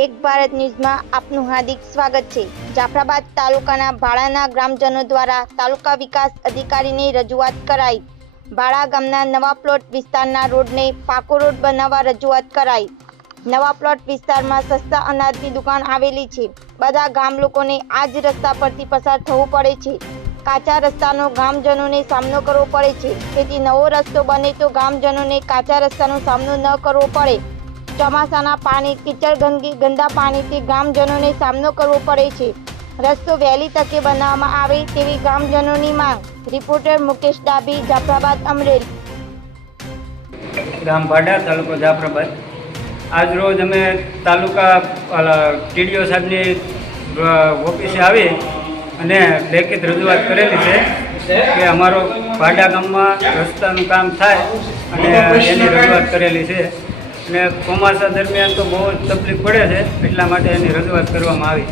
એક ભારત ન્યૂઝમાં આપનું હાર્દિક સ્વાગત છે. જાફરાબાદ તાલુકાના ભાડાના ગ્રામજનો દ્વારા તાલુકા વિકાસ અધિકારીને રજૂઆત કરાઈ. ભાડા ગામના નવા પ્લોટ વિસ્તારના રોડને પાકો રોડ બનાવવા રજૂઆત કરાઈ. નવા પ્લોટ વિસ્તારમાં સસ્તા અનાજની દુકાન આવેલી છે. બધા ગામ લોકોને આ જ રસ્તા પરથી પસાર થવું પડે છે. કાચા રસ્તાનો ગામજનોને સામનો કરવો પડે છે. તેથી નવો રસ્તો બને તો ગામજનોને કાચા રસ્તાનો સામનો ન કરવો પડે. ચોમાસાના પાણી, કિચડ ગંદકી, ગંદા પાણીથી ગામજનોને સામનો કરવો પડે છે. રસ્તો વહેલી તકે બનાવવામાં આવે તેવી ગામજનોની માંગ, રિપોર્ટર મુકેશ ડાબી જાફરાબાદ, અમરેલી. ગામ ભાડા, તાલુકો જાફરાબાદ. આજ રોજ અમે તાલુકા ટીડીઓ સાહેબની ઓફિસે આવી અને લેખિત રજૂઆત કરેલી છે કે અમારો ભાડા ગામમાં રસ્તાનું કામ થાય અને એની રજૂઆત કરેલી છે. અને ચોમાસા દરમિયાન તો બહુ જ તકલીફ પડે છે, એટલા માટે એની રજૂઆત કરવામાં આવી.